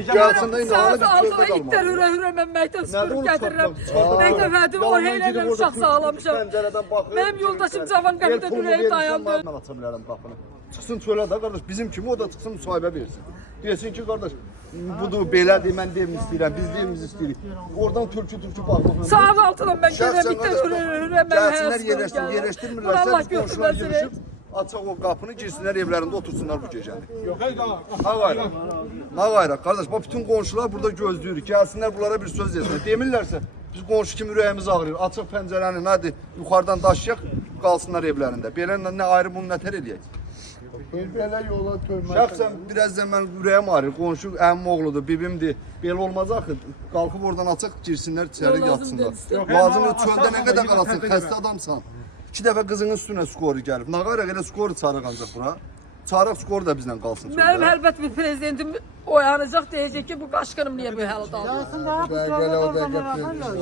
Gelsin de inanalım. Sağ itler hürə mən məktəb süpürüb gətirirəm. Məktəb hədim o heylərlə uşaq sağlamışam. Mənim yoldaşım cavan qəbirdə ürəyi dayandı. Mən aça bilərəm qapını. Çıxsın çölə də qardaş, bizim kimi o da çıxsın müsahibə versin. Desin ki qardaş, budur belədir, mən devimi istəyirəm, biz devimizi istəyirik. Oradan türkü baxmaq. Sağın altından mən görəm itlər hürə mən gəlsinlər yerləşdirmirlərsə biz qonşular yığışıb açaq o qapını girsinlər evlərində otursunlar bu gecəni. Nə qayra, qardaş, bütün qonşular burada gözləyirik. Gəlsinlər bunlara bir söz desinlər. Demirlərsə biz qonşu kimi ürəyimiz ağrıyır. Açıq pəncərəni nədir? Yuxarıdan daşıyaq, qalsınlar evlərində. Belə nə ayrı bunu nətər eləyək? Belə yola törmə. Şəxsən birazdan mən ürəyim ağrır. Qonşu əmim oğludur, bibimdir. Belə olmaz axı. Qalxıb oradan açıq girsinlər, içəri yatsınlar. Lazımdır, çöldə nə qədər qalasın, xəstə adamsan. 2 dəfə qızının üstünə skoru gəlib. Nə qaraq elə skoru çağırıq ancaq bura. Çağırıq skoru da bizlə qalsın. Mənim əlbət bir prezidentim oyanacaq, deyəcək ki, bu qaşqınım niyə bu hələ daldı?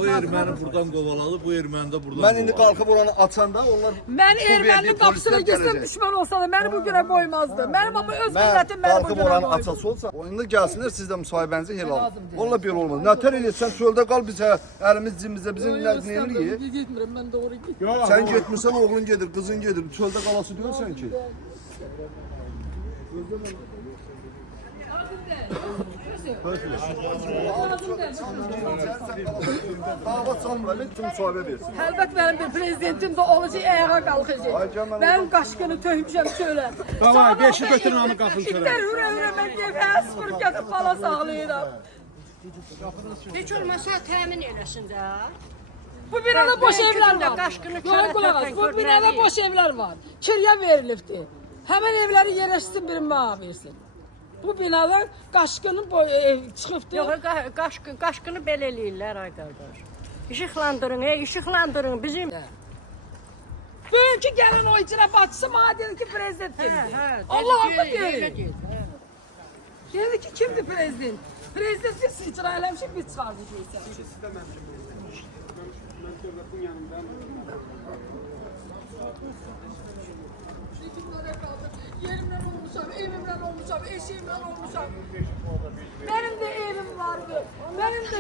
O erməni buradan qovaladı, bu erməni də buradan Mən indi qalxıb oranı açanda onlar... Mən erməninin qapısına girsəm düşman olsa da məni bu günə qoymazdı. Mənim amma öz millətim məni bu qalxıb günə oranı qoydu. açası olsa, oyunda gəlsinlər, siz də müsahibənizi helal. Onunla belə olmaz. Nətər eləyirsən, çöldə qal, biz əlimiz cimizdə, bizim nə eləyirik? Getmirəm, mən doğru getmirəm. Sən getmirsən, oğlun gedir, qızın gedir. Çöldə qalası diyorsan ki. Dava salmır, tüm müsahibə versin. Əlbət mənim bir prezidentim də olacaq, ayağa qalxacaq. Mənim qaşqını töhmüşəm çölə. Tamam, beşi götürün onu qapını çölə. İtlər hürə mən deyib, hə, sıfır gətirib bala sağlayıram. Heç olmasa təmin eləsin də. Bu binada boş evlər var. Qaşqını Bu binada boş evlər var. Kiryə verilibdir. Həmən evləri yerləşsin birin mənə versin. Bu binadan qaşqının çıxıbdır. Yox, qaşqını belə eləyirlər ay qardaş. İşıqlandırın, işıqlandırın bizim. Bugünkü gəlin o icra başçısı mənə dedi ki, prezident kimdir? Allah'ım da deyil. Dedi ki, kimdir prezident? Prezident biz icra eləmişik, biz çıxardık deyirsən. Yerimden olmuşam, evimden olmuşam, eşiğimden olmuşam. Benim de evim vardı, benim de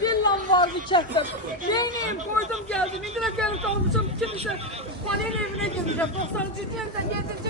villam vardı kətdə. Yeniyim, koydum geldim, indire gelip olmuşam, kimse panel evine gireceğim. 93. evden 7.